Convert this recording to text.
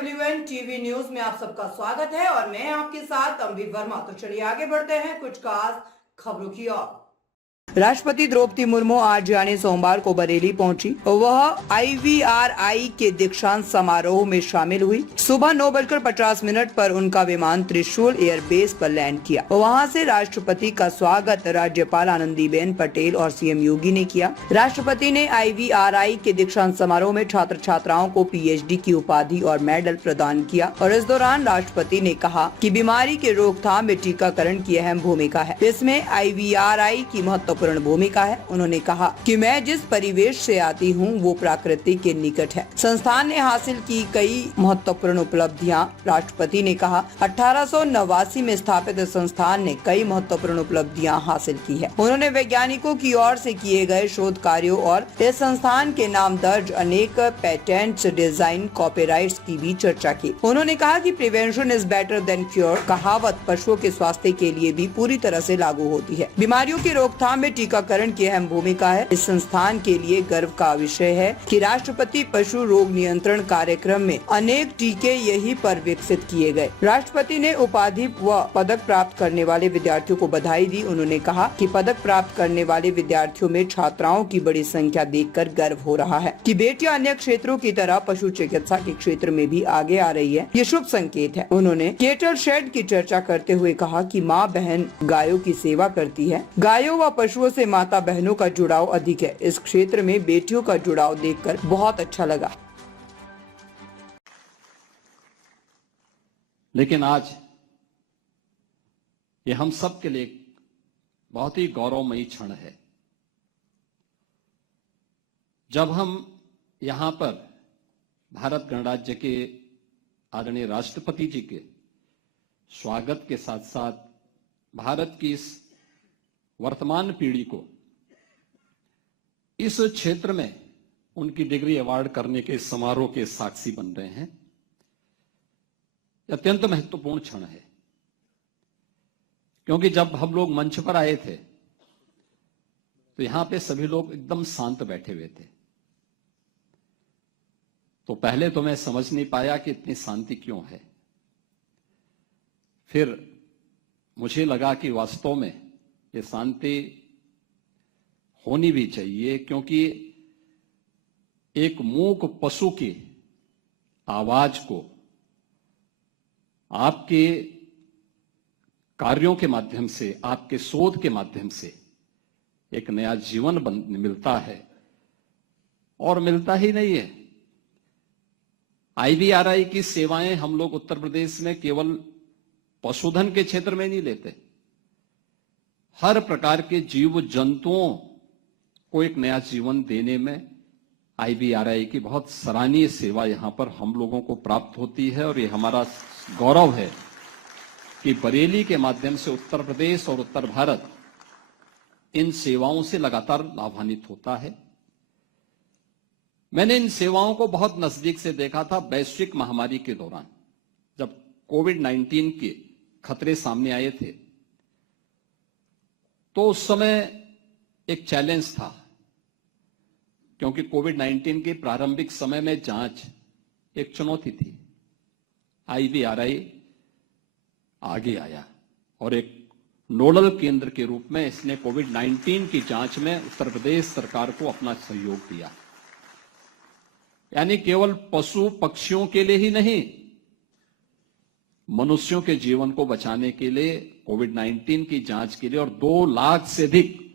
WN TV news में आप सबका स्वागत है और मैं आपके साथ अम्बी वर्मा। तो चलिए आगे बढ़ते हैं कुछ खास खबरों की ओर। राष्ट्रपति द्रौपदी मुर्मू आज यानी सोमवार को बरेली पहुंची। वह IVRI के दीक्षांत समारोह में शामिल हुई। सुबह 9:50 पर उनका विमान त्रिशूल एयरबेस पर लैंड किया। वहां से राष्ट्रपति का स्वागत राज्यपाल आनंदीबेन पटेल और CM योगी ने किया। राष्ट्रपति ने IVRI के दीक्षांत समारोह में छात्र छात्राओं को PhD की उपाधि और मेडल प्रदान किया और इस दौरान राष्ट्रपति ने कहा कि बीमारी के रोकथाम में टीकाकरण की अहम भूमिका है। इसमें IVRI की महत्वपूर्ण भूमिका है। उन्होंने कहा कि मैं जिस परिवेश से आती हूँ वो प्रकृति के निकट है। संस्थान ने हासिल की कई महत्वपूर्ण उपलब्धियाँ। राष्ट्रपति ने कहा 1889 में स्थापित इस संस्थान ने कई महत्वपूर्ण उपलब्धियाँ हासिल की है। उन्होंने वैज्ञानिकों की ओर से किए गए शोध कार्यों और इस संस्थान के नाम दर्ज अनेक पेटेंट्स, डिजाइन, कॉपीराइट्स की भी चर्चा की। उन्होंने कहा कि prevention is better than cure कहावत पशुओं के स्वास्थ्य के लिए भी पूरी तरह से लागू होती है। बीमारियों की रोकथाम में टीकाकरण की अहम भूमिका है। इस संस्थान के लिए गर्व का विषय है कि राष्ट्रपति पशु रोग नियंत्रण कार्यक्रम में अनेक टीके यहीं पर विकसित किए गए। राष्ट्रपति ने उपाधि व पदक प्राप्त करने वाले विद्यार्थियों को बधाई दी। उन्होंने कहा कि पदक प्राप्त करने वाले विद्यार्थियों में छात्राओं की बड़ी संख्या देखकर गर्व हो रहा है कि बेटियां अन्य क्षेत्रों की तरह पशु चिकित्सा के क्षेत्र में भी आगे आ रही है। ये शुभ संकेत है। उन्होंने केटल शेड की चर्चा करते हुए कहा कि माँ बहन गायों की सेवा करती है। गायों व पशुओं से माता बहनों का जुड़ाव अधिक है। इस क्षेत्र में बेटियों का जुड़ाव देखकर बहुत अच्छा लगा। लेकिन आज ये हम सब के लिए बहुत ही गौरवमयी क्षण है जब हम यहां पर भारत गणराज्य के आदरणीय राष्ट्रपति जी के स्वागत के साथ साथ भारत की इस वर्तमान पीढ़ी को इस क्षेत्र में उनकी डिग्री अवार्ड करने के समारोह के साक्षी बन रहे हैं। अत्यंत महत्वपूर्ण क्षण है क्योंकि जब हम लोग मंच पर आए थे तो यहां पे सभी लोग एकदम शांत बैठे हुए थे। तो पहले तो मैं समझ नहीं पाया कि इतनी शांति क्यों है। फिर मुझे लगा कि वास्तव में ये शांति होनी भी चाहिए क्योंकि एक मूक पशु की आवाज को आपके कार्यों के माध्यम से, आपके शोध के माध्यम से एक नया जीवन मिलता है। और मिलता ही नहीं है। IVRI की सेवाएं हम लोग उत्तर प्रदेश में केवल पशुधन के क्षेत्र में नहीं लेते, हर प्रकार के जीव जंतुओं को एक नया जीवन देने में IVRI की बहुत सराहनीय सेवा यहां पर हम लोगों को प्राप्त होती है। और ये हमारा गौरव है कि बरेली के माध्यम से उत्तर प्रदेश और उत्तर भारत इन सेवाओं से लगातार लाभान्वित होता है। मैंने इन सेवाओं को बहुत नजदीक से देखा था वैश्विक महामारी के दौरान, जब कोविड-19 के खतरे सामने आए थे। तो उस समय एक चैलेंज था क्योंकि कोविड-19 के प्रारंभिक समय में जांच एक चुनौती थी। IVRI आगे आया और एक नोडल केंद्र के रूप में इसने कोविड-19 की जांच में उत्तर प्रदेश सरकार को अपना सहयोग दिया। यानी केवल पशु पक्षियों के लिए ही नहीं, मनुष्यों के जीवन को बचाने के लिए, कोविड-19 की जांच के लिए और 2 लाख से अधिक